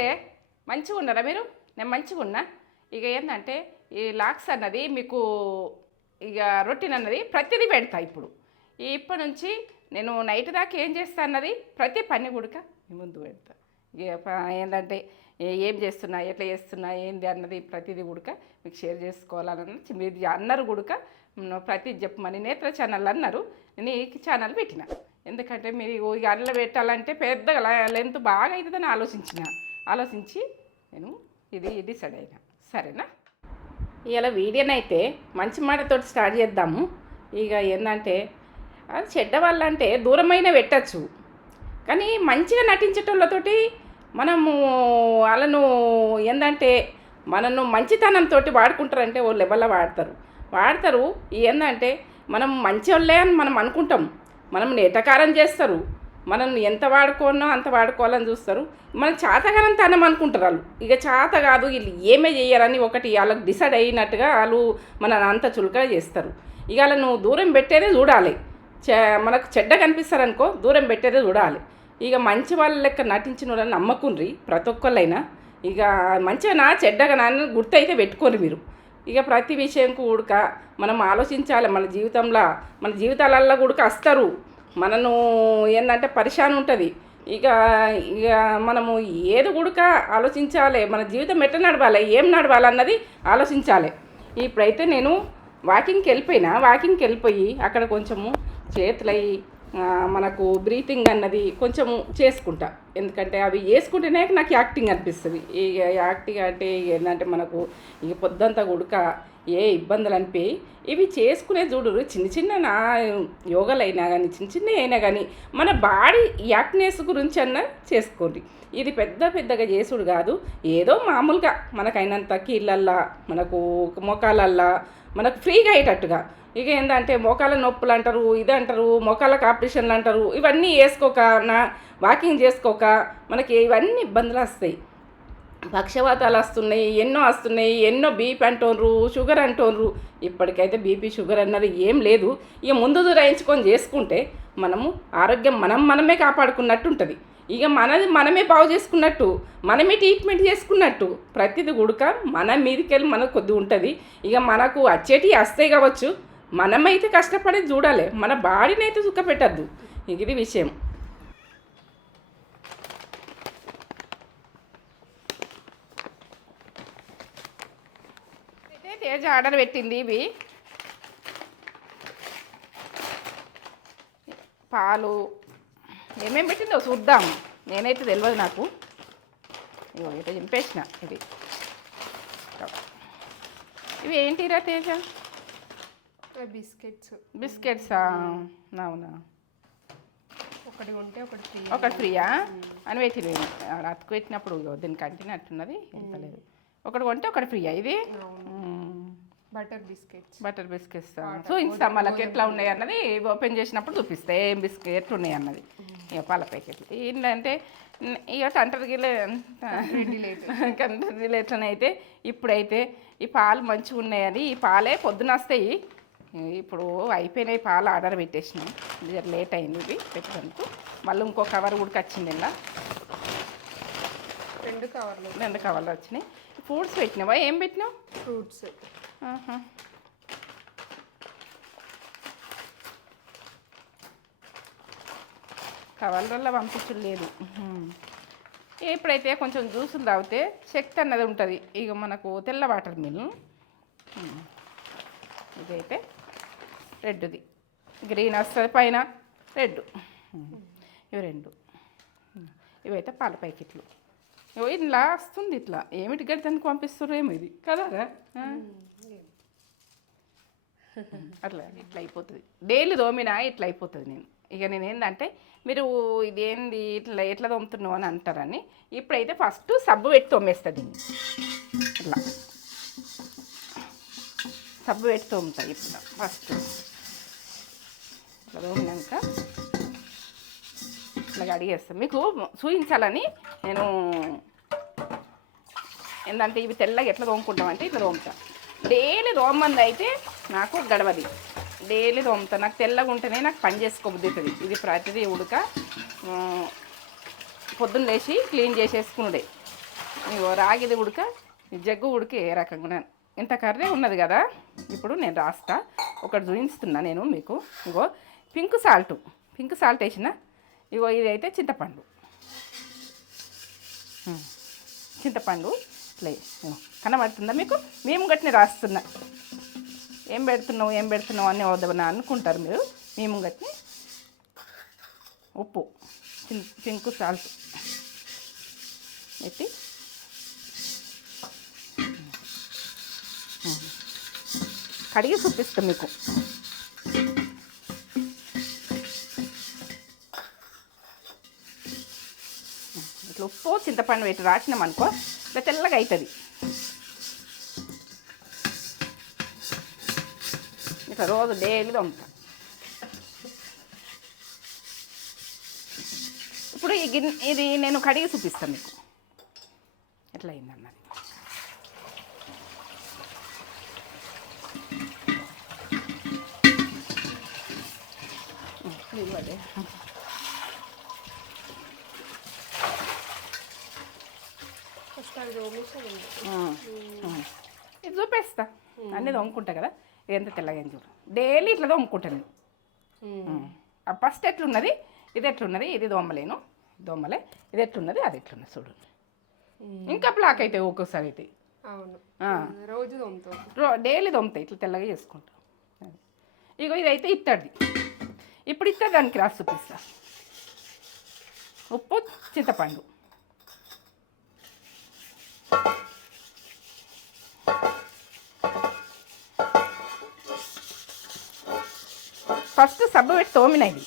నమస్తే మంచిగా ఉన్నారా మీరు? నేను మంచిగా ఉన్నా ఇక ఏంటంటే ఈ లాక్స్ అన్నది మీకు ఇక రొటీన్ అన్నది ప్రతిదీ పెడతా ఇప్పుడు. ఈ ఇప్పటి నుంచి నేను నైట్ దాకా ఏం చేస్తా అన్నది ప్రతి పని కూడా ముందు పెడతా. ఇక ఏంటంటే ఏం చేస్తున్నా ఎట్లా చేస్తున్నా ఏంది అన్నది ప్రతిదీ గుడక మీకు షేర్ చేసుకోవాలన్నది మీరు అన్నారు కూడా ప్రతి చెప్పమని నేత్ర ఛానల్ అన్నారు. నేను ఈ ఛానల్ పెట్టిన. ఎందుకంటే మీరు ఇక అందులో పెట్టాలంటే పెద్దగా లెంత్ బాగా అవుతుందని ఆలోచించిన. ఆలోచించి నేను ఇది డిసైడ్ అయినా. సరేనా? ఇలా వీడియోనైతే మంచి మాటతోటి స్టార్ట్ చేద్దాము. ఇక ఏంటంటే చెడ్డ వాళ్ళంటే దూరమైన పెట్టచ్చు. కానీ మంచిగా నటించేటోళ్ళతోటి మనము వాళ్ళను ఏంటంటే మనను మంచితనంతో వాడుకుంటారంటే ఓ లెవెల్లో వాడతారు. వాడతారు ఏంటంటే మనం మంచి వాళ్ళే అని మనం అనుకుంటాం. మనం నేటకారం చేస్తారు. మనం ఎంత వాడుకోనో అంత వాడుకోవాలని చూస్తారు. మనం చేతగానంత అన్నం అనుకుంటారు వాళ్ళు. ఇక చాత కాదు వీళ్ళు ఏమే చేయాలని ఒకటి వాళ్ళకి డిసైడ్ అయినట్టుగా వాళ్ళు మన అంత చులకగా చేస్తారు. ఇక వాళ్ళను దూరం పెట్టేదే చూడాలి. మనకు చెడ్డ కనిపిస్తారనుకో దూరం పెట్టేదే చూడాలి. ఇక మంచి వాళ్ళ లెక్క నటించిన వాళ్ళని నమ్మకుండ్రి ప్రతి ఒక్కళ్ళైనా. ఇక మంచిగా చెడ్డగా నాన్న గుర్తయితే పెట్టుకోరు మీరు. ఇక ప్రతి విషయం కూడక మనం ఆలోచించాలి. మన జీవితంలో మన జీవితాలల్లో కూడా వస్తారు మనను ఏంటంటే పరిశాన్ ఉంటుంది. ఇక ఇక మనము ఏది కూడక ఆలోచించాలి మన జీవితం ఎట్లా నడవాలి ఏం నడవాలి అన్నది ఆలోచించాలి. ఇప్పుడైతే నేను వాకింగ్కి వెళ్ళిపోయినా వాకింగ్కి వెళ్ళిపోయి అక్కడ కొంచెము చేతులయ్యి మనకు బ్రీతింగ్ అన్నది కొంచెము చేసుకుంటా. ఎందుకంటే అవి వేసుకుంటేనే నాకు యాక్టింగ్ అనిపిస్తుంది. ఇక యాక్టింగ్ అంటే ఇక ఏంటంటే మనకు ఇక పొద్దంతా గుడక ఏ ఇబ్బందులు అనిపి ఇవి చేసుకునే చూడరు చిన్న చిన్న నా యోగాలైనా కానీ చిన్న చిన్న అయినా కానీ మన బాడీ యాక్నెస్ గురించి అన్నా చేసుకోండి. ఇది పెద్ద పెద్దగా చేసుడు కాదు. ఏదో మామూలుగా మనకైనంత కీళ్ళల్లా మనకు మొఖాలల్లా మనకు ఫ్రీగా అయ్యేటట్టుగా. ఇక ఏంటంటే మోకాల నొప్పులు అంటారు ఇది అంటారు మోకాల ఆపరేషన్లు అంటారు ఇవన్నీ వేసుకోక నా వాకింగ్ చేసుకోక మనకి ఇవన్నీ ఇబ్బందులు వస్తాయి. పక్షవాతాలు వస్తున్నాయి ఎన్నో వస్తున్నాయి ఎన్నో బీపీ అంటోన్రు షుగర్ అంటోన్రు ఇప్పటికైతే బీపీ షుగర్ అన్నది ఏం లేదు. ఇక ముందు దూరాయించుకొని చేసుకుంటే మనము ఆరోగ్యం మనం మనమే కాపాడుకున్నట్టు ఉంటుంది ఇక మనది మనమే బాగు చేసుకున్నట్టు మనమే ట్రీట్మెంట్ చేసుకున్నట్టు ప్రతిది గుడక మన మీదకెళ్ళి మనకు కొద్ది ఉంటుంది. ఇక మనకు వచ్చేటివి వస్తాయి కావచ్చు. మనమైతే కష్టపడి చూడాలి. మన బాడీని అయితే సుఖపెట్టద్దు. ఇది విషయం. తేజ ఆర్డర్ పెట్టింది ఇవి. పాలు ఏమేమి పెట్టిందో చూద్దాం. నేనైతే తెలియదు నాకు. ఇగో ఇట్లా చింపేసిన ఇది ఇవి ఏంటిరా తేజ? బిస్కెట్స్. బిస్కెట్సా? అవునా? ఒకటి ఉంటే ఒకటి ఫ్రీ. ఒకటి ఫ్రీయా? అని పెట్టింది. అతుకు పెట్టినప్పుడు దీనికి అంటినట్టున్నది. వెళ్తలేదు ఒకటి కొంటే ఒకటి ఫ్రీయా ఇది? Butter biscuits. Butter biscuits. చూపిస్తాం వాళ్ళకి ఎట్లా ఉన్నాయి అన్నది ఓపెన్ చేసినప్పుడు చూపిస్తాయి ఏం బిస్కెట్ ఉన్నాయి అన్నది. ఇక పాల ప్యాకెట్లు. ఏంటంటే ఇక గిల్లే కంటర్ రిలేషన్ ఇప్పుడైతే ఈ పాలు మంచిగా ఉన్నాయని ఈ పాలే పొద్దున వస్తాయి. ఇప్పుడు అయిపోయినాయి పాలు ఆర్డర్ పెట్టేసినాం. ఇది జర లేట్ అయింది ఇది పెట్టడానికి మళ్ళీ ఇంకో కవర్ కూడా వచ్చింది ఇలా రెండు కవర్లు. రెండు కవర్లు వచ్చినాయి. ఫ్రూట్స్ పెట్టినావా? ఏం పెట్టినావు? ఫ్రూట్స్. ఆహా. కవర్లలో పంపించడం లేదు. ఇప్పుడైతే కొంచెం జ్యూసులు తాగితే శక్తి అన్నది ఉంటుంది. ఇక మనకు తెల్ల వాటర్ మిల్. ఇదైతే రెడ్ది. గ్రీన్ వస్తుంది పైన రెడ్. ఇవి రెండు. ఇవైతే పాల ప్యాకెట్లు. ఇట్లా వస్తుంది ఇట్లా. ఏమిటి గడిదానికి పంపిస్తారు ఏమో ఇది. కదా అట్లా ఇట్లా అయిపోతుంది. డైలీ తోమినా ఇట్లా అయిపోతుంది నేను. ఇక నేను ఏంటంటే మీరు ఇదేంది ఇట్లా ఎట్లా తోముతున్నావు అని అంటారని ఇప్పుడైతే ఫస్ట్ సబ్బు పెట్టి తోమేస్తుంది దీన్ని. ఇట్లా సబ్బు పెట్టి తోముతా ఇప్పుడు. ఫస్ట్. ఇట్లా తోమినాక ఇట్లా అడిగేస్తాను మీకు చూపించాలని నేను ఏంటంటే ఇవి తెల్లగా ఎట్లా తోముకుంటామంటే ఇట్లా తోముతా. డైలీ తోమంది అయితే నాకు గడవది. డైలీ తోముతా. నాకు తెల్లగా ఉంటేనే నాకు పని చేసుకోబుద్దుతుంది ఇది ప్రతిదీ ఉడక పొద్దున్న లేచి క్లీన్ చేసేసుకునుడే. ఇగో రాగిది ఉడక జగ్గు ఉడికి ఏ రకంగా ఇంత కర్రీ ఉన్నది కదా? ఇప్పుడు నేను రాస్తా. ఒకటి చూపిస్తున్నా నేను మీకు. ఇగో పింక్ సాల్ట్. పింక్ సాల్ట్ వేసిన. ఇగో ఇది అయితే చింతపండు చింతపండు ఇట్లా కనబడుతుందా మీకు? మేము గట్టిన రాస్తున్నా. ఏం పెడుతున్నావు ఏం పెడుతున్నావు అని వద్దమని అనుకుంటారు మీరు? మేము ముంగట్ని ఉప్పు చింకు సాల్ట్ పెట్టి. కడిగి చూపిస్తాం మీకు. ఇట్లా ఉప్పు చింతపండు పెట్టి రాసినాం అనుకో ఇట్లా తెల్లగా అవుతుంది ఇట్లా రోజు డైలీ తోముతా ఇప్పుడు ఈ గిన్నె ఇది నేను కడిగి చూపిస్తాను మీకు. ఎట్లా అయిందన్నది ఇది చూపిస్తా. అన్నీ తోముకుంటా కదా. ఎంత తెల్లగా చూడు. డైలీ ఇట్లా తోముకుంటా నేను. ఆ ఫస్ట్ ఎట్లున్నది? ఇది ఎట్లున్నది? ఇది దోమలేను. దోమలే. ఇది ఎట్లున్నది? అది ఎట్లున్నది చూడు. ఇంకా బ్లాక్ అయితే ఒక్కోసారి అయితే. రోజు రో డైలీ దొమ్ముతాయి ఇట్లా తెల్లగా చేసుకుంటాం. ఇగో ఇదైతే ఇత్తడిది. ఇప్పుడు ఇత్తడి దానికి రాసి చూపిస్తా. ఉప్పు చింతపండు. ఫస్ట్ సబ్బు పెట్టి తోమిన ఇది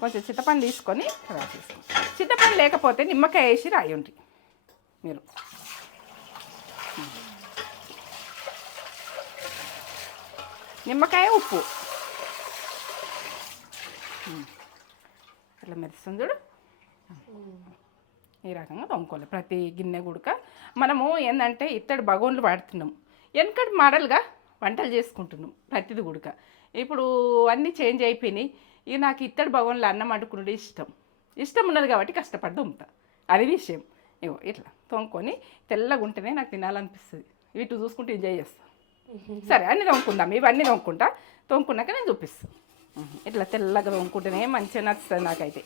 కొంచెం చింతపండు తీసుకొని రాసేస్తాం చింతపండు లేకపోతే నిమ్మకాయ వేసి రాయండి మీరు. నిమ్మకాయ ఉప్పు. ఇట్లా మెరుస్తుంది చూడు. ఈ రకంగా తొమ్ముకోవాలి ప్రతి గిన్నె గుడక మనము ఏంటంటే ఇత్తడి బగోన్లు వాడుతున్నాం. వెనకటి మోడల్గా వంటలు చేసుకుంటున్నాం. ప్రతిది గుడక ఇప్పుడు అన్నీ చేంజ్ అయిపోయినాయి. ఇక నాకు ఇత్తడి బగోన్లు అన్నం వండుకున్నది ఇష్టం. ఇష్టం ఉన్నది కాబట్టి కష్టపడి తొమ్ముతా అది విషయం. ఇగో ఇట్లా తొమ్ముకొని తెల్లగా ఉంటేనే నాకు తినాలనిపిస్తుంది. వీటి చూసుకుంటే ఎంజాయ్ చేస్తాను సరే అన్ని తోముకుందాం. ఇవన్నీ తోముకుంటా. తోముకున్నాక నేను చూపిస్తాను ఇట్లా తెల్లగా తోముకుంటేనే మంచిగా నచ్చుతుంది నాకైతే.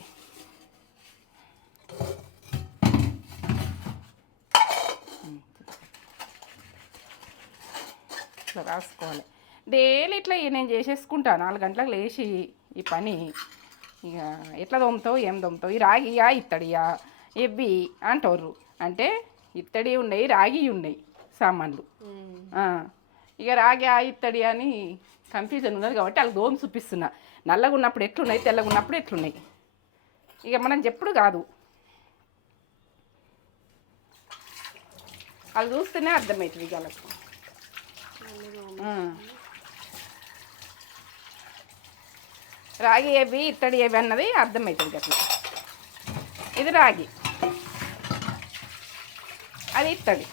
ఇట్లా రాసుకోవాలి. డైలీ ఇట్లా నేను చేసేసుకుంటా. నాలుగు గంటలకు లేచి ఈ పని. ఇక ఎట్లా తోముతావు ఏం తోముతావు ఈ రాగియా ఇత్తడియా ఇవి అంటారు అంటే ఇత్తడి ఉన్నాయి రాగి ఉన్నాయి సామాన్లు. ఇక రాగి ఆ ఇత్తడి అని కన్ఫ్యూజన్ ఉన్నది కాబట్టి వాళ్ళకి దోమ చూపిస్తున్నా. నల్లగా ఉన్నప్పుడు ఎట్లున్నాయి తెల్లగా ఉన్నప్పుడు ఎట్లున్నాయి? ఇక మనం చెప్పుడు కాదు. వాళ్ళు చూస్తేనే అర్థమవుతుంది ఇక వాళ్ళకు ఆ. రాగి ఏవి ఇత్తడి ఏవి అన్నది అర్థమవుతుంది అట్లా ఇది రాగి. అది ఇత్తడి.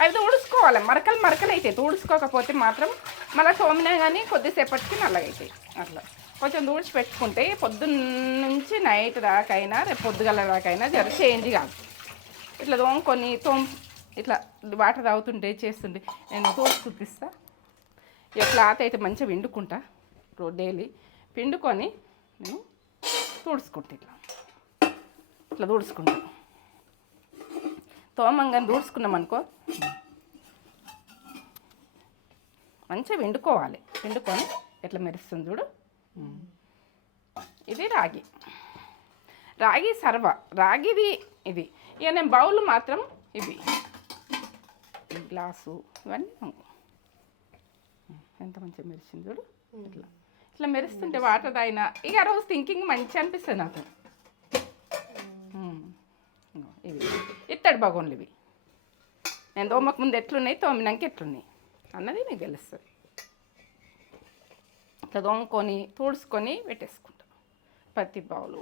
అవి తుడుచుకోవాలి మరకలు మరకలు అవుతాయి. తుడుచుకోకపోతే మాత్రం మళ్ళీ సోమినా కానీ కొద్దిసేపటికి నల్లగా అవుతాయి. అట్లా. కొంచెం తుడిచి పెట్టుకుంటే పొద్దున్న నుంచి నైట్ దాకైనా రేపు పొద్దుగల దాకైనా జర చేంజ్ కాదు. ఇట్లా తోముకొని తోము ఇట్లా వాటర్ తాగుతుంటే చేస్తుండే నేను తోడు చూపిస్తా. ఇక క్లాత్ అయితే మంచిగా పిండుకుంటా రో- డైలీ పిండుకొని నేను తుడుచుకుంటా ఇట్లా. ఇట్లా తుడుచుకుంటాను తోమంగా తుడుచుకున్నాం అనుకో. మంచిగా పిండుకోవాలి. పిండుకొని ఎట్లా మెరుస్తుంది చూడు. ఇది రాగి. రాగి సర్వ. రాగిది ఇది. ఇక నేను బౌల్ మాత్రం ఇవి. గ్లాసు ఇవన్నీ. ఎంత మంచిగా మెరిసింది చూడు. ఇట్లా. ఇట్లా మెరుస్తుంటే వాటర్ తాగినా. ఇక ఆ రోజు థింకింగ్ మంచి అనిపిస్తుంది నాకు. ఇవి. ఇత్తడి బగోన్లు ఇవి. నేను తోమక ముందు ఎట్లున్నాయి? తోమినాక ఎట్లున్నాయి? అన్నది మీకు తెలుస్తుంది. ఇట్లా తోముకొని తుడుచుకొని పెట్టేసుకుంటాం. ప్రతి బౌలు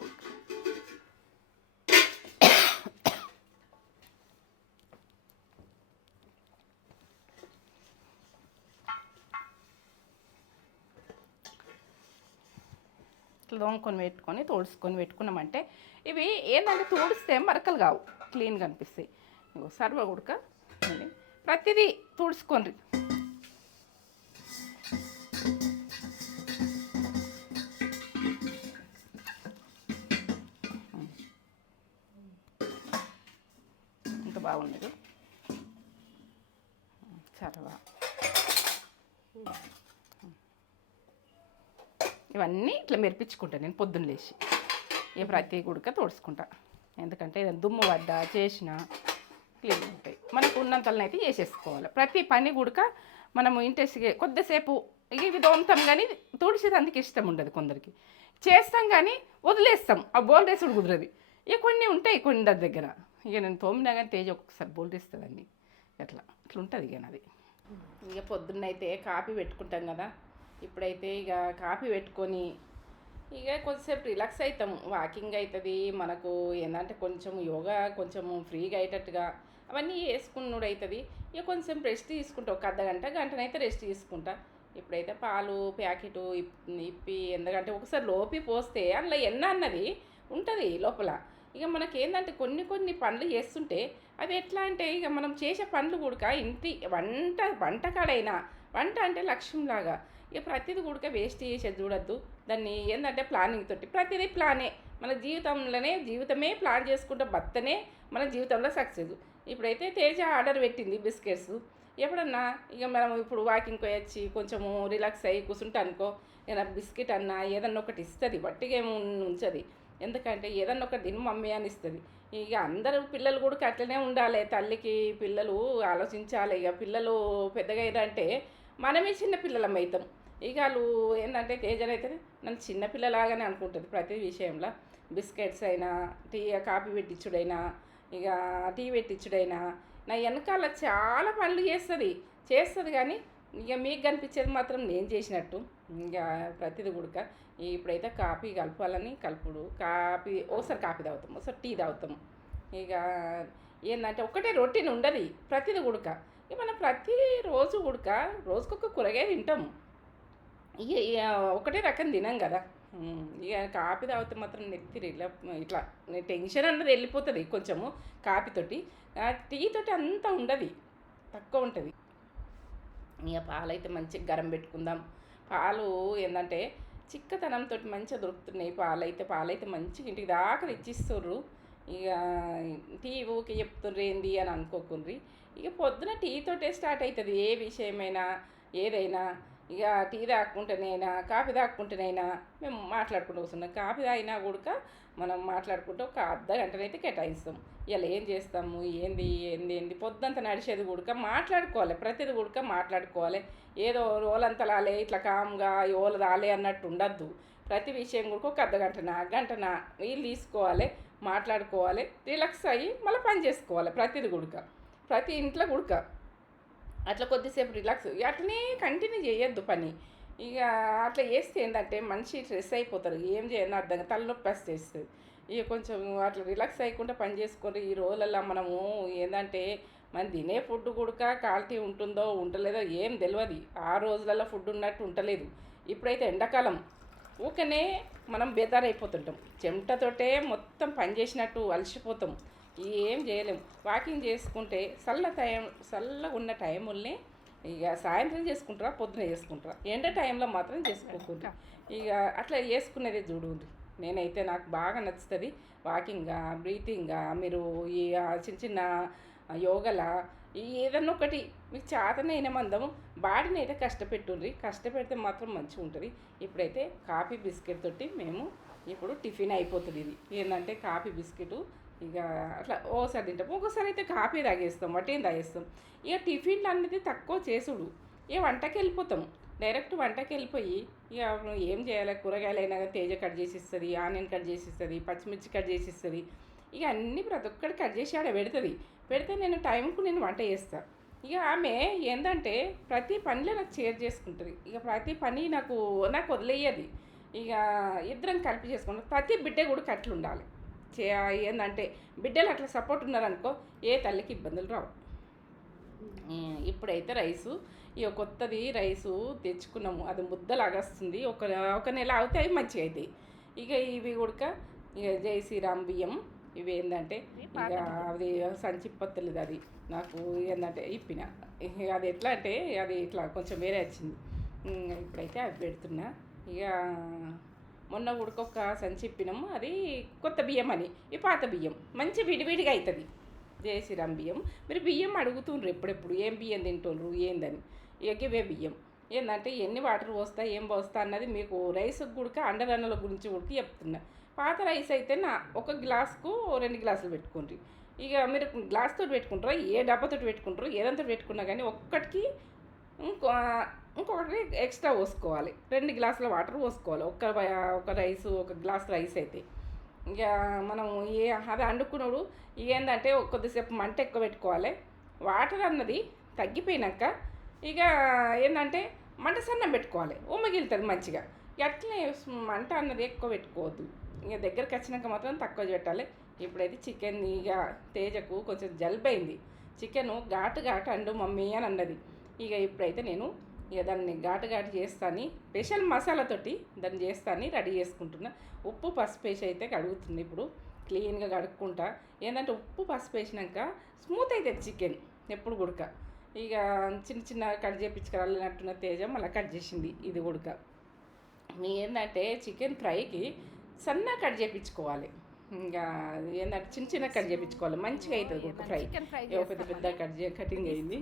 దోముకొని పెట్టుకొని తోడుచుకొని పెట్టుకున్నామంటే ఇవి ఏంటంటే తుడిస్తే మరకలు కావు క్లీన్గా అనిపిస్తాయి. ఇగో సర్వ ఉడక ప్రతిదీ తుడుచుకోండి ఇంత బాగుండదు సర్వ అన్నీ ఇట్లా మెరిపించుకుంటాను నేను పొద్దున్న లేచి. ఇక ప్రతి గుడక తోడుచుకుంటా. ఎందుకంటే ఏదైనా దుమ్ము పడ్డా చేసిన క్లీన్ ఉంటాయి. మనకు ఉన్నంతలను అయితే చేసేసుకోవాలి. ప్రతి పని గుడక మనము ఇంట్రెస్ట్గా కొద్దిసేపు ఇవి దోమతాం కానీ తుడిచేదందుకు ఇష్టం ఉండదు కొందరికి. చేస్తాం కానీ వదిలేస్తాం. ఆ బోల్ రేసుడు కుదరదు. ఇక కొన్ని ఉంటాయి కొన్ని దాని దగ్గర. ఇక నేను తోమినా కానీ తేజ ఒక్కొక్కసారి బోల్ రేస్తుందండి అట్లా అట్లా ఉంటుంది ఇక నాది. ఇక పొద్దున్నైతే కాఫీ పెట్టుకుంటాం కదా. ఇప్పుడైతే ఇక కాఫీ పెట్టుకొని ఇక కొద్దిసేపు రిలాక్స్ అవుతాం వాకింగ్ అవుతుంది మనకు ఏంటంటే కొంచెం యోగా కొంచెం ఫ్రీగా అయ్యేటట్టుగా అవన్నీ వేసుకున్నాడు అవుతుంది ఇక కొంచెం రెస్ట్ తీసుకుంటా ఒక అర్ధ గంట గంటనైతే రెస్ట్ తీసుకుంటా. ఇప్పుడైతే పాలు ప్యాకెట్ ఇప్పి ఎందుకంటే ఒకసారి లోపి పోస్తే అందులో ఎన్న అన్నది ఉంటుంది లోపల. ఇక మనకి ఏంటంటే కొన్ని కొన్ని పనులు చేస్తుంటే అవి ఎట్లా అంటే ఇక మనం చేసే పనులు కూడా ఇంటి వంట వంటకాడైనా వంట అంటే లక్ష్యంలాగా. ఇక ప్రతిదీ కూడా వేస్ట్ చేసేది చూడొద్దు. దాన్ని ఏంటంటే ప్లానింగ్ తోటి. ప్రతిదీ ప్లానే మన జీవితంలోనే జీవితమే ప్లాన్ చేసుకుంటే భర్తనే మన జీవితంలో సక్సెస్ ఇప్పుడైతే తేజ ఆర్డర్ పెట్టింది బిస్కెట్స్. ఎప్పుడన్నా ఇక మనం ఇప్పుడు వాకింగ్ పోయొచ్చి కొంచెము రిలాక్స్ అయ్యి కూర్చుంటే అనుకో ఏదైనా బిస్కెట్ అన్నా ఏదన్నా ఒకటి ఇస్తుంది. బట్టిగా ఏమి ఉంచది. ఎందుకంటే ఏదన్నా ఒకటి తిని మమ్మీ అని ఇస్తుంది. ఇక అందరూ పిల్లలు కూడా అట్లనే ఉండాలి తల్లికి. పిల్లలు ఆలోచించాలి. ఇక పిల్లలు పెద్దగా అయ్యారంటే మనమే చిన్న పిల్లలం అవుతాం ఇక వాళ్ళు ఏంటంటే తేజన్ అయితే నన్ను చిన్న పిల్లలాగానే అనుకుంటుంది ప్రతి విషయంలో. బిస్కెట్స్ అయినా టీ కాఫీ పెట్టించుడైనా ఇక టీ పెట్టించుడైనా. నా వెనకాల చాలా పనులు చేస్తుంది. చేస్తుంది కానీ ఇక మీకు కనిపించేది మాత్రం నేను చేసినట్టు. ఇక ప్రతిది గుడక ఇప్పుడైతే కాఫీ కలపాలని కలుపుడు. కాఫీ ఒకసారి కాఫీ తాగుతాం ఒకసారి టీ తాగుతాం. ఇక ఏంటంటే ఒకటే రొటీన్ ఉండదు. ప్రతిది గుడక మనం ప్రతిరోజు ఉడక రోజుకొక కూరగాయ తింటాము. ఇక ఇక ఒకటే రకం తినాం కదా. ఇక కాపీ తాగితే మాత్రం నెత్తిరి ఇట్లా ఇట్లా టెన్షన్ అన్నది వెళ్ళిపోతుంది కొంచెము కాపీతోటి టీ తోటి అంత ఉండదు తక్కువ ఉంటుంది. ఇక పాలైతే మంచిగా గరం పెట్టుకుందాం. పాలు ఏంటంటే చిక్కతనంతో మంచిగా దొరుకుతున్నాయి. పాలైతే పాలైతే మంచిగా ఇంటికి దాకా తెచ్చిస్తుర్రు. ఇక టీ ఊకి చెప్తుండ్రు ఏంది అని అనుకోకుండ్రి. ఇక పొద్దున టీతోటే స్టార్ట్ అవుతుంది ఏ విషయమైనా ఏదైనా ఇక టీ తాక్కుంటేనైనా కాఫీ తాక్కుంటేనైనా మేము మాట్లాడుకుంటూ వస్తున్నాం కాఫీ తాగినా కూడా మనం మాట్లాడుకుంటూ ఒక అర్ధ గంటనైతే కేటాయిస్తాం. ఇలా ఏం చేస్తాము? ఏంది? ఏంది? ఏంది? పొద్దంతా నడిచేది కూడక మాట్లాడుకోవాలి. ప్రతిది కూడక మాట్లాడుకోవాలి. ఏదో రోలంతా రాలే ఇట్లా కామ్గా ఓలు రాలే అన్నట్టు ఉండద్దు. ప్రతి విషయం కూడా ఒక అర్ధ గంటన గంటన వీళ్ళు తీసుకోవాలి. మాట్లాడుకోవాలి రిలాక్స్ అయ్యి మళ్ళీ పని చేసుకోవాలి ప్రతిది గుడక. ప్రతి ఇంట్లో గుడక. అట్లా కొద్దిసేపు రిలాక్స్ అట్లనే కంటిన్యూ చేయొద్దు పని. ఇక అట్లా చేస్తే ఏంటంటే మనిషి స్ట్రెస్ అయిపోతారు ఏం చేయని అర్థం తలనొప్పి వస్తేస్తుంది ఇక కొంచెం అట్లా రిలాక్స్ అయ్యకుండా పని చేసుకొని ఈ రోజులలో మనము ఏంటంటే మనం తినే ఫుడ్ కూడా క్వాలిటీ ఉంటుందో ఉండలేదో ఏం తెలియదు ఆ రోజులలో ఫుడ్ ఉన్నట్టు ఉండలేదు ఇప్పుడైతే ఎండాకాలం. ఊకనే మనం బేదారైపోతుంటాం చెమటతోటే మొత్తం పని చేసినట్టు అలసిపోతాం. ఏం చేయలేం. వాకింగ్ చేసుకుంటే చల్ల టైం చల్లగా ఉన్న టైముల్ని ఇక సాయంత్రం చేసుకుంటారా పొద్దున చేసుకుంటారా? ఎండ టైంలో మాత్రం చేసుకోకుండా ఇక అట్లా చేసుకునేది చూడండి నేనైతే నాకు బాగా నచ్చుతుంది వాకింగ్గా బ్రీతింగ్గా మీరు ఈ చిన్న చిన్న యోగలా ఏదన్నా ఒకటి మీకు చేతనైన మందము బాడీని అయితే కష్టపెట్టుండ్రి. కష్టపెడితే మాత్రం మంచిగా ఉంటుంది ఇప్పుడైతే కాఫీ బిస్కెట్ తోటి మేము ఇప్పుడు టిఫిన్ అయిపోతుంది ఇది. ఏంటంటే కాఫీ బిస్కెట్ ఇక అట్లా ఓసారి తింటాం ఒకసారి అయితే కాఫీ తాగేస్తాం వటేం తాగేస్తాం. ఇక టిఫిన్లు అనేది తక్కువ చేసుడు. ఇక వంటకి వెళ్ళిపోతాం డైరెక్ట్ వంటకి వెళ్ళిపోయి ఇక ఏం చేయాలి? కూరగాయలు అయినా తేజ కట్ చేసి ఇస్తుంది ఆనియన్ కట్ చేసి ఇస్తుంది పచ్చిమిర్చి కట్ చేసి ఇస్తుంది ఇక అన్నీ ప్రతి ఒక్కటి కట్ చేసి ఆడ పెడుతుంది. పెడితే నేను టైంకు నేను వంట చేస్తాను ఇక ఆమె ఏంటంటే ప్రతి పనిలో నాకు షేర్ చేసుకుంటుంది. ఇక ప్రతి పని నాకు నాకు వదిలేయది. ఇక ఇద్దరం కలిపి చేసుకుంటాం. ప్రతి బిడ్డ కూడా కట్లు ఉండాలి. చే ఏంటంటే బిడ్డలు అట్లా సపోర్ట్ ఉన్నారనుకో ఏ తల్లికి ఇబ్బందులు రావు. ఈ ఇప్పుడైతే రైసు ఇక కొత్తది రైసు తెచ్చుకున్నాము. అది ముద్దలాగా వస్తుంది ఒక ఒక నెల అవుతాయి మంచిగా అవుతాయి ఇక ఇవి ఉడక ఇక జై శ్రీరామ్ బియ్యం ఇవి ఏంటంటే ఇక అది సంచి పత్తలేదు అది. నాకు ఏంటంటే ఇప్పిన. అది ఎట్లా అంటే అది ఇట్లా కొంచెం వేరే వచ్చింది. ఇప్పుడైతే అవి పెడుతున్నా. ఇక మొన్న ఉడకొక సంచి ఇప్పినాము అది కొత్త బియ్యం అని. ఈ పాత బియ్యం. మంచి విడివిడిగా అవుతుంది జయశ్రీరామ్ బియ్యం. మీరు బియ్యం అడుగుతుండ్రు ఎప్పుడెప్పుడు? ఏం బియ్యం తింటుండ్రు ఏందని? ఇక ఇవే బియ్యం. ఏంటంటే ఎన్ని వాటర్ పోస్తా ఏం పోస్తా అన్నది మీకు రైస్ గుడక అండరన్నల గురించి ఉడికి చెప్తున్నా. పాత రైస్ అయితే నా ఒక గ్లాస్కు రెండు గ్లాసులు పెట్టుకోండి. ఇక మీరు గ్లాస్ తోటి పెట్టుకుంటారో? ఏ డబ్బాతో పెట్టుకుంటారు ఏదంతా పెట్టుకున్నా కానీ ఒక్కటికి ఇంకో ఇంకొకటి ఎక్స్ట్రా పోసుకోవాలి. రెండు గ్లాసుల వాటర్ పోసుకోవాలి. ఒక్క ఒక రైస్ ఒక గ్లాస్ రైస్ అయితే. ఇక మనం ఏ అది వండుకున్నాడు ఏంటంటే కొద్దిసేపు మంట ఎక్కువ పెట్టుకోవాలి. వాటర్ అన్నది తగ్గిపోయినాక ఇక ఏంటంటే మంట సన్నం పెట్టుకోవాలి. ఉమ్మగిలుతుంది మంచిగా. ఎట్లనే మంట అన్నది ఎక్కువ పెట్టుకోవద్దు. ఇక దగ్గరకు వచ్చినాక మాత్రం తక్కువ పెట్టాలి ఇప్పుడైతే చికెన్ ఇక తేజకు కొంచెం జలిపోయింది చికెను ఘాటు ఘాటు అండు మమ్మీ అని అన్నది. ఇక ఇప్పుడైతే నేను ఇక దాన్ని ఘాటు ఘాటు చేస్తాను స్పెషల్ మసాలాతోటి దాన్ని చేస్తాను రెడీ చేసుకుంటున్నా. ఉప్పు పసుపు వేసి అయితే కడుగుతుంది ఇప్పుడు క్లీన్గా కడుక్కుంటా. ఏంటంటే ఉప్పు పసుపు వేసినాక స్మూత్ అవుతుంది చికెన్ ఎప్పుడు ఉడక. ఇక చిన్న చిన్న కట్ చేయించుకురాలినట్టున్న తేజ మళ్ళీ కట్ చేసింది ఇది ఉడక. మీ ఏంటంటే చికెన్ ఫ్రైకి సన్నగా కట్ చేయించుకోవాలి ఇంకా ఏంటంటే చిన్న చిన్న కట్ చేయించుకోవాలి మంచిగా అవుతుంది ఉడక ఫ్రై. చికెన్ ఫ్రై ఇక పెద్ద పెద్ద కట్ చే కటింగ్ అయింది.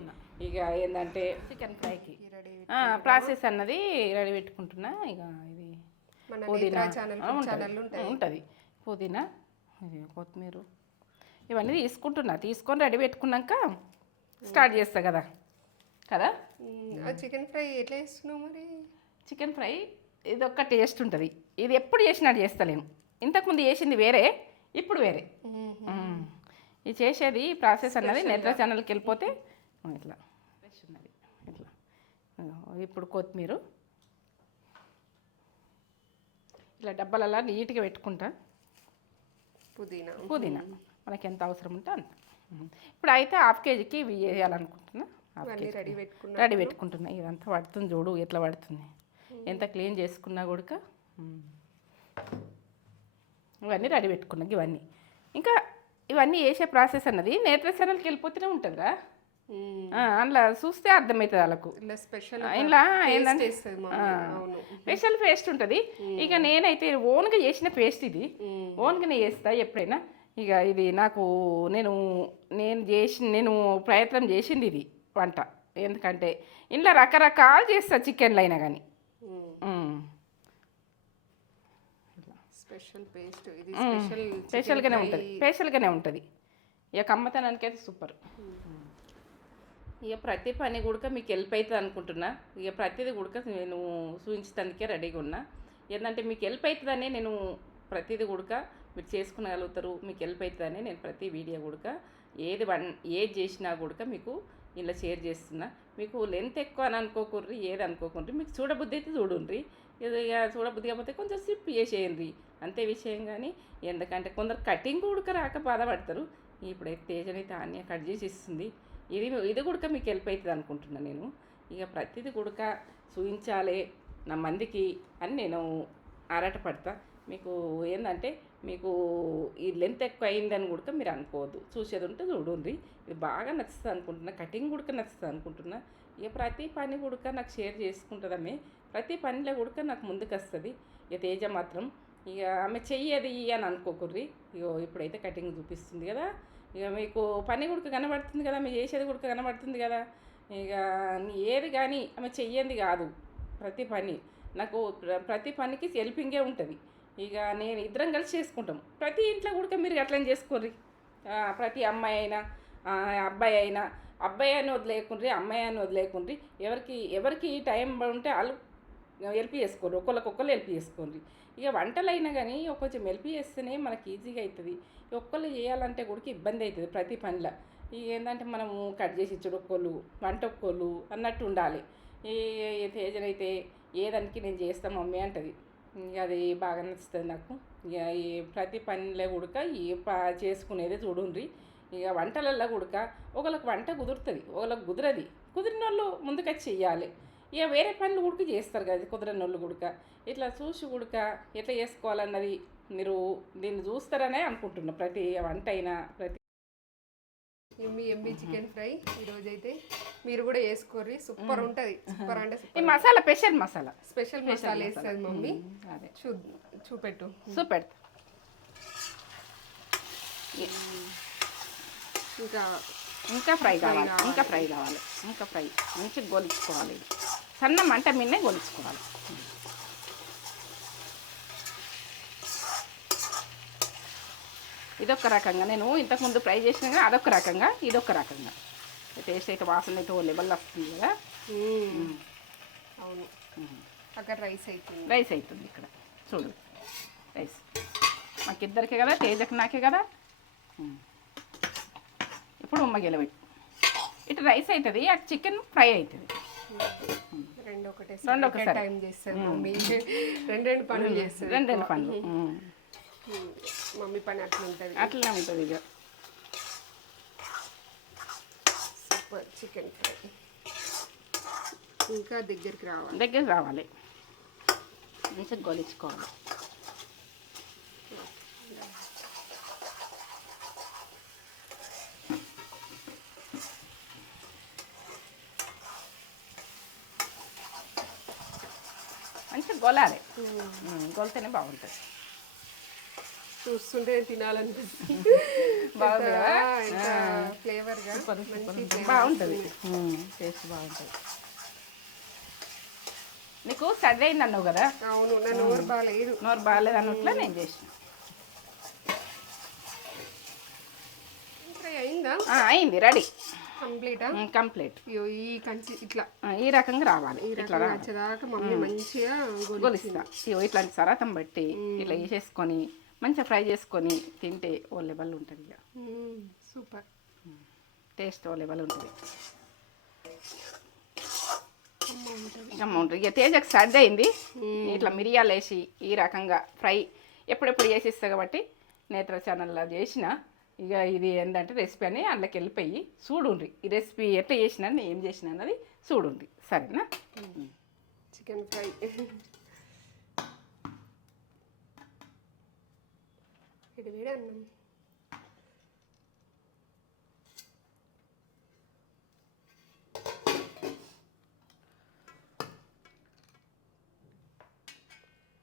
ఇక ఏంటంటే చికెన్ ఫ్రైకి. రెడీ ప్రాసెస్ అన్నది రెడీ పెట్టుకుంటున్నా. ఇక ఇది పుదీనా. ఉంటది. ఛానల్ ఉంటాయి ఉంటుంది. పుదీనా ఇది కొత్తిమీర ఇవన్నీ తీసుకుంటున్నా. తీసుకొని రెడీ పెట్టుకున్నాక స్టార్ట్ చేస్తా కదా. కదా? చికెన్ ఫ్రై ఎట్లా చేస్తున్నావు మరి? చికెన్ ఫ్రై ఇది ఒక్క టేస్ట్ ఉంటుంది. ఇది ఎప్పుడు చేసినట్టు చేస్తలేను. ఇంతకుముందు చేసింది వేరే ఇప్పుడు వేరే. ఇది చేసేది ప్రాసెస్ అన్నది నెట్ర ఛానల్కి వెళ్ళిపోతే ఇట్లా. ఫ్రెష్ ఉన్నది. ఇట్లా. ఇప్పుడు కొత్తిమీర. ఇలా డబ్బాలలో నీట్గా పెట్టుకుంటా. పుదీనా. పుదీనా. మనకి ఎంత అవసరం ఉంటే అంత. ఇప్పుడు అయితే హాఫ్ కేజీకి ఇవి పెట్టుకున్నా రెడీ పెట్టుకుంటున్నా. ఇదంతా పడుతుంది చూడు ఎట్లా పడుతుంది. ఎంత క్లీన్ చేసుకున్నా కూడా ఇవన్నీ రెడీ పెట్టుకున్నా ఇవన్నీ. ఇంకా ఇవన్నీ వేసే ప్రాసెస్ అన్నది నేత్ర ఛానల్కి వెళ్ళిపోతూనే ఉంటుందిరా. అందులో చూస్తే అర్థమవుతుంది వాళ్ళకు. ఇలా స్పెషల్ ఇలా స్పెషల్ పేస్ట్ ఉంటుంది. ఇక నేనైతే ఓన్గా చేసిన పేస్ట్ ఇది. ఓన్గానే చేస్తా ఎప్పుడైనా. ఇక ఇది నాకు నేను నేను చేసి నేను ప్రయత్నం చేసింది ఇది వంట. ఎందుకంటే ఇంట్లో రకరకాలు చేస్తా చికెన్లు అయినా కానీ మ్మ్. స్పెషల్ పేస్ట్ ఇది. స్పెషల్ స్పెషల్గానే ఉంటుంది. స్పెషల్గానే ఉంటుంది. ఇక కమ్మతనానికి అయితే సూపర్ ఇక ప్రతి పని కూడా మీకు హెల్ప్ అవుతుంది అనుకుంటున్నా. ఇక ప్రతిదీ కూడా నేను చూపించడానికే రెడీగా ఉన్నా. ఏంటంటే మీకు హెల్ప్ అవుతుందనే నేను ప్రతిదీ కూడా మీరు చేసుకునగలుగుతారు. మీకు హెల్ప్ అవుతుందని నేను ప్రతి వీడియో కూడా ఏది వన్ ఏది చేసినా కూడా మీకు ఇలా షేర్ చేస్తున్నా. మీకు లెంత్ ఎక్కువ అని అనుకోకుండ్రి ఏది అనుకోకుండ్రి మీకు చూడబుద్ధి అయితే చూడుండ్రి. ఇక చూడబుద్ధి కాకపోతే కొంచెం సిప్ చేసేయండి. అంతే విషయం కానీ ఎందుకంటే కొందరు కటింగ్ ఉడక రాక బాధపడతారు. ఇప్పుడైతే తేజనైతే ఆన్య కట్ చేసి ఇస్తుంది. ఇది ఇది కూడా మీకు హెల్ప్ అవుతుంది అనుకుంటున్నాను నేను. ఇక ప్రతిదీ కూడా చూపించాలి నా మందికి అని నేను ఆరాటపడతా మీకు ఏంటంటే మీకు ఈ లెంత్ ఎక్కువ అయిందని కూడా మీరు అనుకోవద్దు. చూసేది ఉంటే చూడండి. ఇది బాగా నచ్చుతుంది అనుకుంటున్నా. కటింగ్ కూడా నచ్చుతుంది అనుకుంటున్నా. ఇక ప్రతి పని కూడా నాకు షేర్ చేసుకుంటుందమే. ప్రతి పనిలో కూడా నాకు ముందుకు వస్తుంది. ఇక తేజ మాత్రం. ఇక ఆమె చెయ్యది అని అనుకోకుర్రి. ఇగో ఇప్పుడైతే కటింగ్ చూపిస్తుంది కదా. ఇక మీకు పని కూడా కనబడుతుంది కదా. మీరు చేసేది కూడా కనబడుతుంది కదా. ఇక ఏది కానీ ఆమె చెయ్యంది కాదు. ప్రతి పని. నాకు ప్ర- ప్రతి పనికి హెల్పింగే ఉంటుంది. ఇక నేను ఇద్దరం కలిసి చేసుకుంటాం. ప్రతి ఇంట్లో కూడా మీరు అట్లనే చేసుకోర్రి. ప్రతి అమ్మాయి అయినా అబ్బాయి అయినా. అబ్బాయి అని వదిలేకుండ్రి అమ్మాయి అని వదిలేకుండ్రి ఎవరికి ఎవరికి టైం ఉంటే వాళ్ళు హెల్ప్ చేసుకోండి. ఒకళ్ళకొకళ్ళు హెల్ప్ చేసుకోండి. ఇక వంటలు అయినా కానీ కొంచెం హెల్ప్ చేస్తేనే మనకి ఈజీగా అవుతుంది ఒక్కళ్ళు చేయాలంటే కూడా ఇబ్బంది అవుతుంది ప్రతి పనిలో. ఇక ఏంటంటే మనము కట్ చేసి ఇచ్చుడు ఒక్కళ్ళు వంట ఒక్కళ్ళు అన్నట్టు ఉండాలి. ఈ తేజనైతే ఏదానికి నేను చేస్తా మమ్మీ అంటది. ఇక అది బాగా నచ్చుతుంది నాకు. ఇక ప్రతి పనిలో కూడక ఏ ప- చేసుకునేది చూడుండ్రి. ఇక వంటలల్లో కూడక ఒకళ్ళకి వంట కుదురుతుంది ఒకళ్ళకి కుదరది. కుదిరిన వాళ్ళు ముందుకొచ్చి చెయ్యాలి. ఇక వేరే పనులు కూడా చేస్తారు కదా కుదరని వాళ్ళు కూడా ఇట్లా చూసి కూడా ఎట్లా చేసుకోవాలన్నది మీరు దీన్ని చూస్తారనే అనుకుంటున్నా. ప్రతి వంట అయినా ప్రతి ఎమ్మి ఎమ్మి చికెన్ ఫ్రై ఈరోజు అయితే మీరు కూడా వేసుకోర్రి సూపర్ ఉంటుంది. సూపర్ అంటే ఈ మసాలా స్పెషల్ మసాలా. స్పెషల్ మసాలా వేస్తుంది మమ్మీ. అదే. చూ చూపెట్టు. సూపెడతా ఇంకా ఇంకా ఫ్రై కావాలి. ఇంకా ఫ్రై కావాలి. ఇంకా ఫ్రై. మంచిగా గొలుచుకోవాలి. సన్న మంట మీదనే గొలుచుకోవాలి. ఇదొక రకంగా. నేను ఇంతకుముందు ఫ్రై చేసిన కానీ అదొక రకంగా ఇదొక రకంగా. టేస్ట్ అయితే వాసన అయితే ఓ లెవెల్ వస్తుంది కదా. అవును. అక్కడ రైస్ అవుతుంది రైస్ అవుతుంది ఇక్కడ. చూడు. రైస్. మాకిద్దరికే కదా తేజకు నాకే కదా. ఇప్పుడు ఉమ్మ గెలబెట్టు ఇటు రైస్ అవుతుంది అటు చికెన్ ఫ్రై అవుతుంది రెండు ఒకటే రెండు. టైం చేస్తుంది మమ్మీ రెండు రెండు పనులు చేస్తుంది రెండు రెండు. మ్మ్. మమ్మీ పని అట్లా ఉంటుంది అట్లనే ఉంటుంది ఇక సూపర్ చికెన్ ఫ్రై. ఇంకా దగ్గరికి రావాలి. దగ్గర రావాలి. మంచిగా గొలిచుకోవాలి. మంచిగా గొలాలి ఉమ్, గొలితేనే బాగుంటుంది. చూస్తుంటే తినాలనిపిస్తుంది. బాగుంది కదా? ఎంత ఫ్లేవర్గా సూపర్ మంచి సూపర్ flavor. బాగుంటుంది. టేస్ట్ బాగుంటుంది. నీకు సర్ది అయింది అన్నావు కదా? అవును నా నోరు బాగాలేదు నోరు బాగాలేదు అన్నట్లే నేను చేసిన. అయిందా? ఆ, అయింది రెడీ. కంప్లీటా? కంప్లీట్. ఈ కంచి ఇట్లా. ఈ రకంగా రావాలి. ఇట్లా వచ్చేదాకా మమ్మీ మంచిగా గొలిస్తా. ఇట్లాంటి సరాతం బట్టి ఇట్లా వేసేసుకొని మంచిగా ఫ్రై చేసుకొని తింటే ఓ లెవెల్ ఉంటుంది ఇక. సూపర్. టేస్ట్ ఓ లెవెల్ ఉంటుంది. అమ్మ ఉంటుంది. ఇక ఉంటుంది. ఇక తేజకు సర్ది అయింది. ఇట్లా మిరియాలు వేసి ఈ రకంగా ఫ్రై ఎప్పుడెప్పుడు చేసిస్తా కాబట్టి నేత్ర ఛానల్లో చేసిన. ఇక ఇది ఏంటంటే రెసిపీ అని అందులోకి వెళ్ళిపోయి చూడుండ్రి ఈ రెసిపీ ఎట్లా చేసిన నేను ఏం చేసిన అన్నది చూడుండ్రి సరేనా? Chicken fry. అన్నం.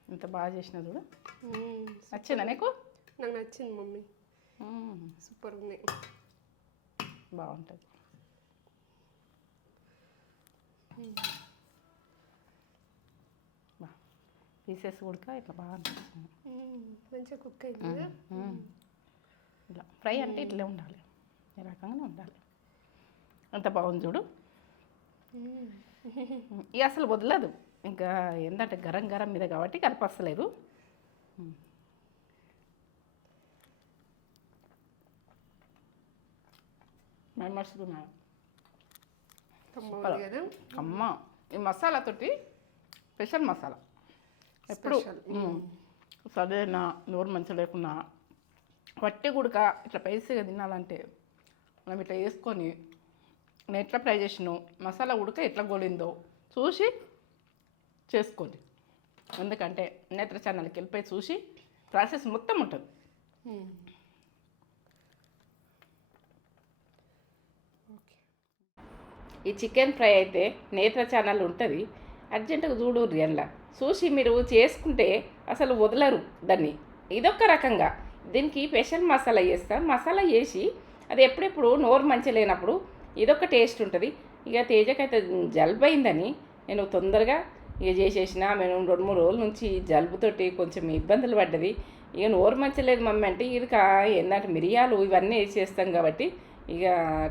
ఇంత బాగా చేసిన చూడు. నచ్చిందా నీకు? నాకు నచ్చింది మమ్మీ. మ్మ్. సూపర్ ఉంది. బాగుంటుంది. పీసెస్ ఉడక ఇట్లా బాగా అనిపిస్తుంది. మంచిగా కుక్ అయింది ఇలా ఫ్రై అంటే ఇట్లే ఉండాలి. ఈ రకంగానే ఉండాలి. అంత బాగుంది చూడు. ఇక అసలు వదలదు. ఇంకా ఏంటంటే గరం గరం మీద కాబట్టి కలపస్తలేదు ఉంది కదా అమ్మ ఈ మసాలాతోటి స్పెషల్ మసాలా. ఎప్పుడు. సరేనా నోరు మంచిగా లేకున్నా. వట్టి గుడక ఇట్లా పైసగా తినాలంటే మనం ఇట్లా వేసుకొని నేను ఎట్లా ఫ్రై చేసినో మసాలా ఉడక ఎట్లా గోలిందో చూసి చేసుకోండి. ఎందుకంటే నేత్ర ఛానల్కి వెళ్ళిపోయి చూసి ప్రాసెస్ మొత్తం ఉంటుంది మ్మ్. ఓకే ఈ చికెన్ ఫ్రై అయితే నేత్ర ఛానల్ ఉంటుంది. అర్జెంటుగా చూడు అందులో చూసి మీరు చేసుకుంటే అసలు వదలరు దాన్ని. ఇదొక రకంగా. దీనికి స్పెషల్ మసాలా చేస్తా. మసాలా చేసి అది ఎప్పుడెప్పుడు నోరు మంచి లేనప్పుడు ఇదొక టేస్ట్ ఉంటుంది. ఇక తేజకైతే జలుబైందని అయిందని నేను తొందరగా ఇక చేసేసిన. మేము రెండు మూడు రోజుల నుంచి జలుబుతోటి కొంచెం ఇబ్బందులు పడ్డది. ఇక నోరు మంచలేదు మమ్మీ అంటే ఇది కా ఏంటంటే మిరియాలు ఇవన్నీ వేసేస్తాం కాబట్టి ఇక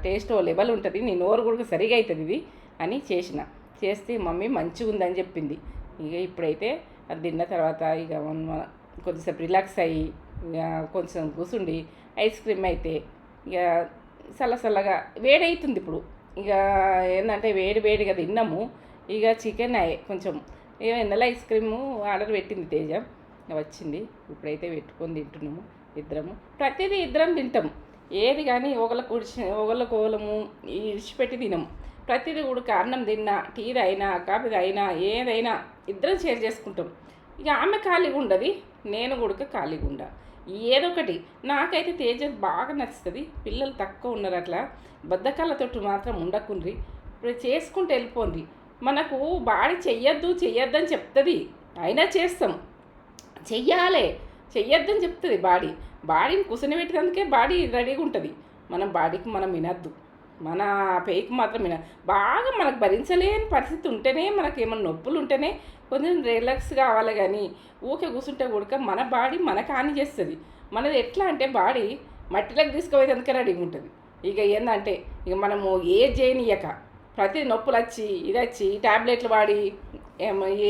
టేస్ట్ ఓ లెవెల్ ఉంటుంది నీ నోరు కూడా సరిగా అవుతుంది ఇది అని చేసిన. చేస్తే మమ్మీ మంచిగా ఉందని చెప్పింది. ఇక ఇప్పుడైతే అది తిన్న తర్వాత ఇక కొద్దిసేపు రిలాక్స్ అయ్యి ఇక కొంచెం కూసుండి ఐస్ క్రీమ్ అయితే ఇక చల్లచల్లగా వేడవుతుంది ఇప్పుడు. ఇక ఏంటంటే వేడి వేడిగా తిన్నాము. ఇక చికెన్ అయ్యే కొంచెం ఇక ఎన్నెల ఐస్ క్రీము ఆర్డర్ పెట్టింది తేజ. వచ్చింది. ఇప్పుడైతే పెట్టుకొని తింటున్నాము ఇద్దరము. ప్రతిదీ ఇద్దరం తింటాము ఏది కానీ ఒకళ్ళకు ఉడిచి ఒకళ్ళకు కోలము ఇడిచిపెట్టి తినము ప్రతిదీ ఉడక అన్నం తిన్నా టీది అయినా కాఫీ అయినా ఏదైనా ఇద్దరం షేర్ చేసుకుంటాం. ఇక ఆమె ఖాళీగా ఉండదు నేను కూడా ఖాళీగా ఉండా. ఏదో ఒకటి నాకైతే తేజస్ బాగా నచ్చుతుంది పిల్లలు తక్కువ ఉన్నారు అట్లా బద్ధకాలతోటి మాత్రం ఉండకుండ్రి ఇప్పుడు చేసుకుంటూ వెళ్ళిపోండి మనకు బాడీ చెయ్యొద్దు చెయ్యొద్దని చెప్తుంది అయినా చేస్తాం. చెయ్యాలే. చెయ్యొద్దని చెప్తుంది బాడీ. బాడీని కూర్చొని పెట్టేందుకే బాడీ రెడీగా ఉంటుంది. మనం బాడీకి మనం వినద్దు. మన పేకి మాత్రం విన బాగా మనకు భరించలేని పరిస్థితి ఉంటేనే మనకి ఏమైనా నొప్పులు ఉంటేనే కొంచెం రిలాక్స్ కావాలి కానీ ఊకే కూర్చుంటే కూడక మన బాడీ మనకు హాని చేస్తుంది. మనది ఎట్లా అంటే బాడీ మట్టిలోకి తీసుకుపోయేందుకే రెడీగా ఉంటుంది. ఇక ఏంటంటే ఇక మనము ఏ చేయనియక. ప్రతి నొప్పులు వచ్చి ఇది వచ్చి ట్యాబ్లెట్లు వాడి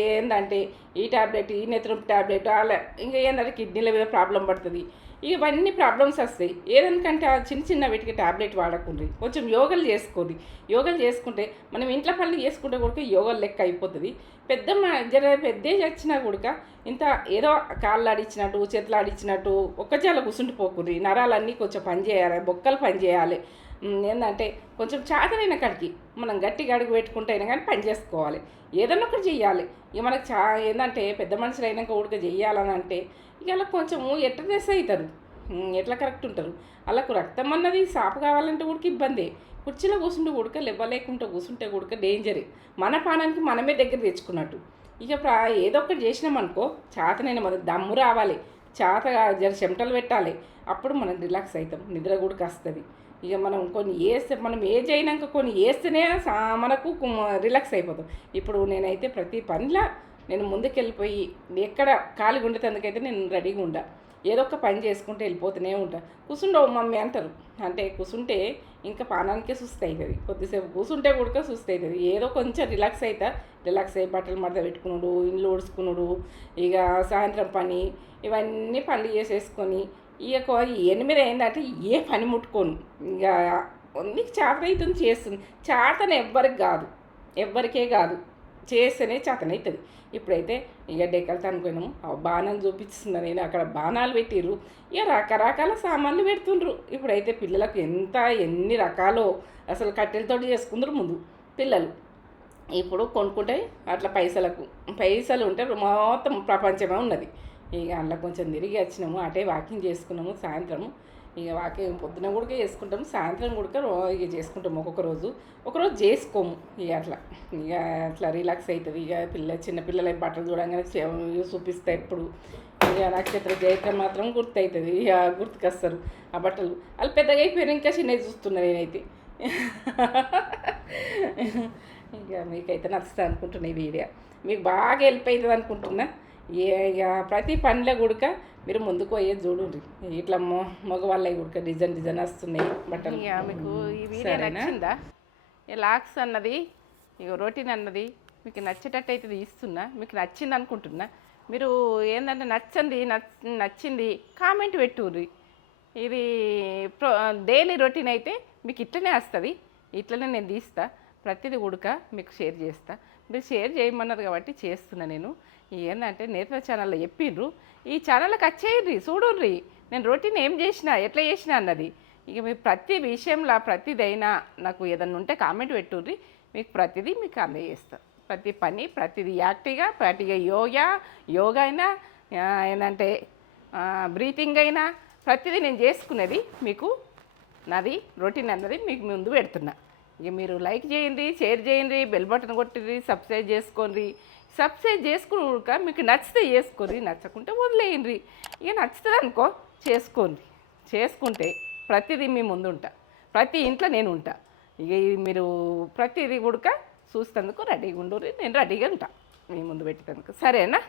ఏందంటే ఈ ట్యాబ్లెట్ ఈ నెత్రపు ట్యాబ్లెట్ అలా ఇంకా ఏంటంటే కిడ్నీల మీద ప్రాబ్లం పడుతుంది. ఇవన్నీ ప్రాబ్లమ్స్ వస్తాయి. ఏదనికంటే ఆ చిన్న చిన్న వీటికి ట్యాబ్లెట్ వాడకుండ్రి కొంచెం యోగాలు చేసుకోండి. యోగాలు చేసుకుంటే మనం ఇంట్లో పనులు చేసుకుంటే కూడా యోగాలు లెక్క అయిపోతుంది. పెద్ద జర పెద్ద వచ్చినా కూడా ఇంత ఏదో కాళ్ళు ఆడిచ్చినట్టు చేతులు ఆడిచ్చినట్టు ఒక్కచాల కూర్చుంటూ నరాలన్నీ కొంచెం పనిచేయాలి బొక్కలు పనిచేయాలి. ఏంటంటే కొంచెం చాతనైన కాడికి మనం గట్టిగా అడుగు పెట్టుకుంటే అయినా కానీ పని చేసుకోవాలి. ఏదన్నా ఒకటి చెయ్యాలి. ఇక మనకు చా ఏంటంటే పెద్ద మనుషులు అయినాక ఉడక చెయ్యాలని అంటే ఇక అలా కొంచెము ఎట్లా డ్రెస్ అవుతారు ఎట్లా కరెక్ట్ ఉంటారు? వాళ్ళకు రక్తం అన్నది సాపు కావాలంటే ఉడికి ఇబ్బందే. కుర్చీలో కూర్చుంటే ఉడక లేవలేకుంటే కూర్చుంటే ఉడక డేంజరే మన పానానికి మనమే దగ్గర తెచ్చుకున్నట్టు. ఇక ప్రా ఏదో ఒకటి చేసినామనుకో చేతనైన మన దమ్ము రావాలి. చాత జర చెమటలు పెట్టాలి. అప్పుడు మనం రిలాక్స్ అవుతాం. నిద్ర కూడా వస్తుంది ఇక మనం కొన్ని వేస్తే మనం ఏజ్ అయినాక కొన్ని వేస్తేనే సా- మనకు రిలాక్స్ అయిపోతాం. ఇప్పుడు నేనైతే ప్రతి పనిలా నేను ముందుకెళ్ళిపోయి ఎక్కడ ఖాళీగా ఉండేటందుకైతే నేను రెడీగా ఉండా. ఏదో ఒక పని చేసుకుంటే వెళ్ళిపోతూనే ఉంటా. కూర్చుండవు మమ్మీ అంటారు. అంటే కూర్చుంటే ఇంకా పానానికే సుస్థి అవుతుంది కొద్దిసేపు కూర్చుంటే కూడా సుస్థ అవుతుంది ఏదో కొంచెం రిలాక్స్ అవుతా రిలాక్స్ అయ్యి బట్టలు మడత పెట్టుకున్నాడు ఇండ్లు ఊడ్చుకున్నాడు ఇక సాయంత్రం పని ఇవన్నీ పనులు చేసేసుకొని ఇక ఎనిమిది అయిందంటే ఏ పని ముట్టుకోను. ఇక నీకు చేత చేస్తుంది. చేతన ఎవ్వరికి కాదు. ఎవ్వరికే కాదు. చేస్తేనే చేతనవుతుంది ఇప్పుడైతే ఇక డెక్కలతో అనుకున్నాము ఆ బాణం చూపిస్తున్నా నేను. అక్కడ బాణాలు పెట్టిర్రు. ఇక రకరకాల సామాన్లు పెడుతుండ్రు. ఇప్పుడైతే పిల్లలకు ఎంత ఎన్ని రకాలో అసలు కట్టెలతోటి చేసుకుందరు ముందు పిల్లలు. ఇప్పుడు కొనుక్కుంటే అట్లా పైసలకు పైసలు ఉంటే మొత్తం ప్రపంచమే ఉన్నది. ఇక అందులో కొంచెం తిరిగి వచ్చినాము. అటే వాకింగ్ చేసుకున్నాము సాయంత్రము. ఇక వాకింగ్ పొద్దున కూడా చేసుకుంటాము సాయంత్రం కూడా ఇక చేసుకుంటాము ఒక్కొక్క రోజు. ఒకరోజు చేసుకోము ఇక అట్లా. ఇక అట్లా రిలాక్స్ అవుతుంది ఇక పిల్ల చిన్నపిల్లల బట్టలు చూడంగానే చూపిస్తాయి ఎప్పుడు. ఇక నక్షత్ర జైత్రం మాత్రం గుర్తు అవుతుంది ఇక గుర్తుకొస్తారు ఆ బట్టలు. వాళ్ళు పెద్దగా అయిపోయారు ఇంకా చిన్నవి చూస్తున్నా నేనైతే. ఇక మీకైతే నచ్చుతుంది అనుకుంటున్నా ఈ వీడియో. మీకు బాగా హెల్ప్ అవుతుంది అనుకుంటున్నా. ఏ ఇక ప్రతి పనిలో గుడక మీరు ముందుకు పోయేది చూడండి ఇట్లా మొ మగవాళ్ళవి గుడక డిజైన్ డిజైన్ వస్తున్నాయి బట్టలు. ఇక మీకు ఈ వీడియో? నచ్చిందా? ఈ లాక్స్ అన్నది ఇక రొటీన్ అన్నది మీకు నచ్చేటట్టు అయితే తీస్తున్నా. మీకు నచ్చింది అనుకుంటున్నా. మీరు ఏంటంటే నచ్చంది నచ్ నచ్చింది కామెంట్ పెట్టుర్రి. ఇది ప్రో డైలీ రొటీన్ అయితే మీకు ఇట్లనే వస్తుంది. ఇట్లనే నేను తీస్తా. ప్రతిదీ ఉడక మీకు షేర్ చేస్తా. మీరు షేర్ చేయమన్నారు కాబట్టి చేస్తున్నా నేను. ఏంటంటే నేత్ర ఛానల్లో చెప్పిండ్రు ఈ ఛానల్కి వచ్చేయండి చూడుర్రి నేను రొటీన్ ఏం చేసినా ఎట్లా చేసినా అన్నది. ఇక మీ ప్రతి విషయంలో ప్రతిదైనా నాకు ఏదన్నా ఉంటే కామెంట్ పెట్టుర్రి. మీకు ప్రతిదీ మీకు అందజేస్తాను ప్రతి పని ప్రతిదీ యాక్టివ్గా ప్రతిగా యోగా యోగా అయినా ఏంటంటే బ్రీతింగ్ అయినా ప్రతిదీ నేను చేసుకునేది మీకు నాది రొటీన్ అన్నది మీకు ముందు పెడుతున్నా. ఇక మీరు లైక్ చేయండి షేర్ చేయండి బెల్ బటన్ కొట్టింది సబ్స్క్రైబ్ చేసుకోండి. సబ్స్క్రైబ్ చేసుకున్నాక మీకు నచ్చితే చేసుకోండి నచ్చకుంటే వదిలేయండి. ఇక నచ్చుతుంది అనుకో చేసుకోండి. చేసుకుంటే ప్రతిదీ మీ ముందు ఉంటా. ప్రతి ఇంట్లో నేను ఉంటా. ఇక మీరు ప్రతిదీ కూడా చూసేందుకు రెడీగా ఉండు నేను రెడీగా ఉంటా మీ ముందు పెట్టేందుకు సరేనా?